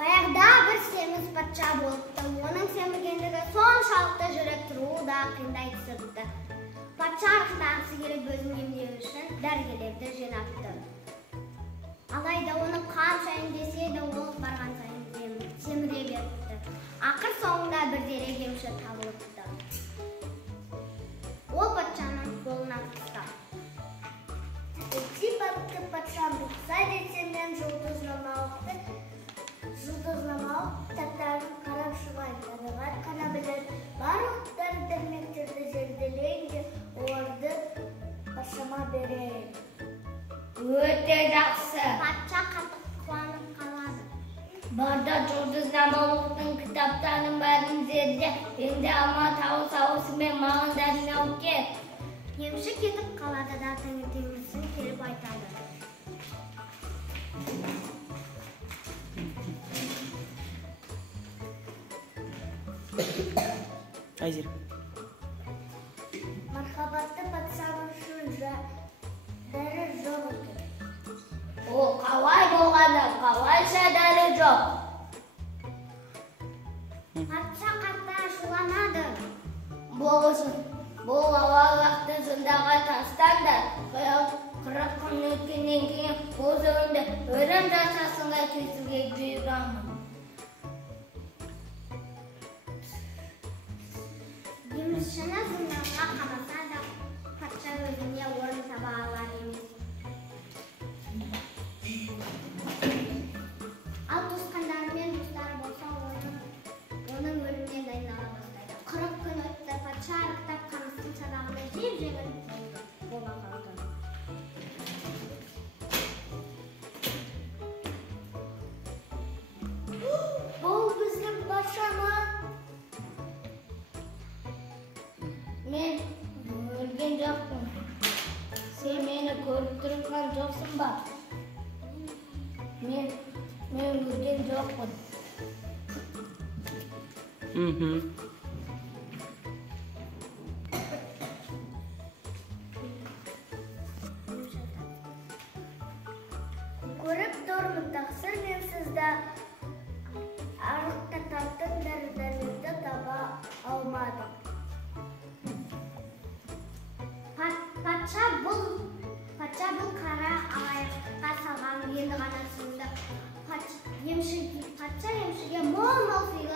Баяғыда бір семіз патша болыпты. Оның семіргендігі соншалықты жүрек тұруы да қиындай түсіпті. Патша арықтағысы келіп өзін емдеу үшін дәрігерлерді жинапты. Алайда оны қанша емдесе де ол барған сайын семіре беріпті. Ақыр соңында бір зерек емші табылыпты. Ол патшаның қолынан ұстап: Типатты патшам, рұқсат етсем мен жұлдызнамалық кітаптарын қарап шығайын. Табиғат қана білер, барлық дәрі-дәрмектерді зерделейін де оларды патшама берейін. Өте жақсы. Патша қатты қуанып қалады. Барда жұлдызнамалықтың кітаптарының бәрін зерде, енді ама тауыс-ауысымен маған дәрінау кет. Емші кетіп қалады да таңертеңгісін келіп айтады: Айзер. Мархабатты патшам үшін дәрі жоқ екен. Ол қалай болғанда, қалайша дәрі жоқ. Патша қатты ашуланады. Болсын, бұл алалақты зындаға тастанда, 40 күн өткеннен кейін өз өмірімді өлім жазасына кесуге бұйырамын. Емшіні зынданға қамаса да патша өзіне орын таба алар емес. Ал туысқандары мен достары болса оның өліміне дайындала бастайды. 40 күн өтті, патша арықтап қамыстың садағында жеп-жеңіл бола қалды. Бұл біздің патша ма? Мен өлген жоқпын. Сен мені көріп тұрған жоқсың ба? Мен өлген жоқпын. Көріп тұрмын, тақсыр мен сізді арыққа таптың дәрі-дәрмекті таба алмадым. Патша бұл қара алаяқтыққа салған енді ғана түсінді. Патша емшіге мол-мол сыйлық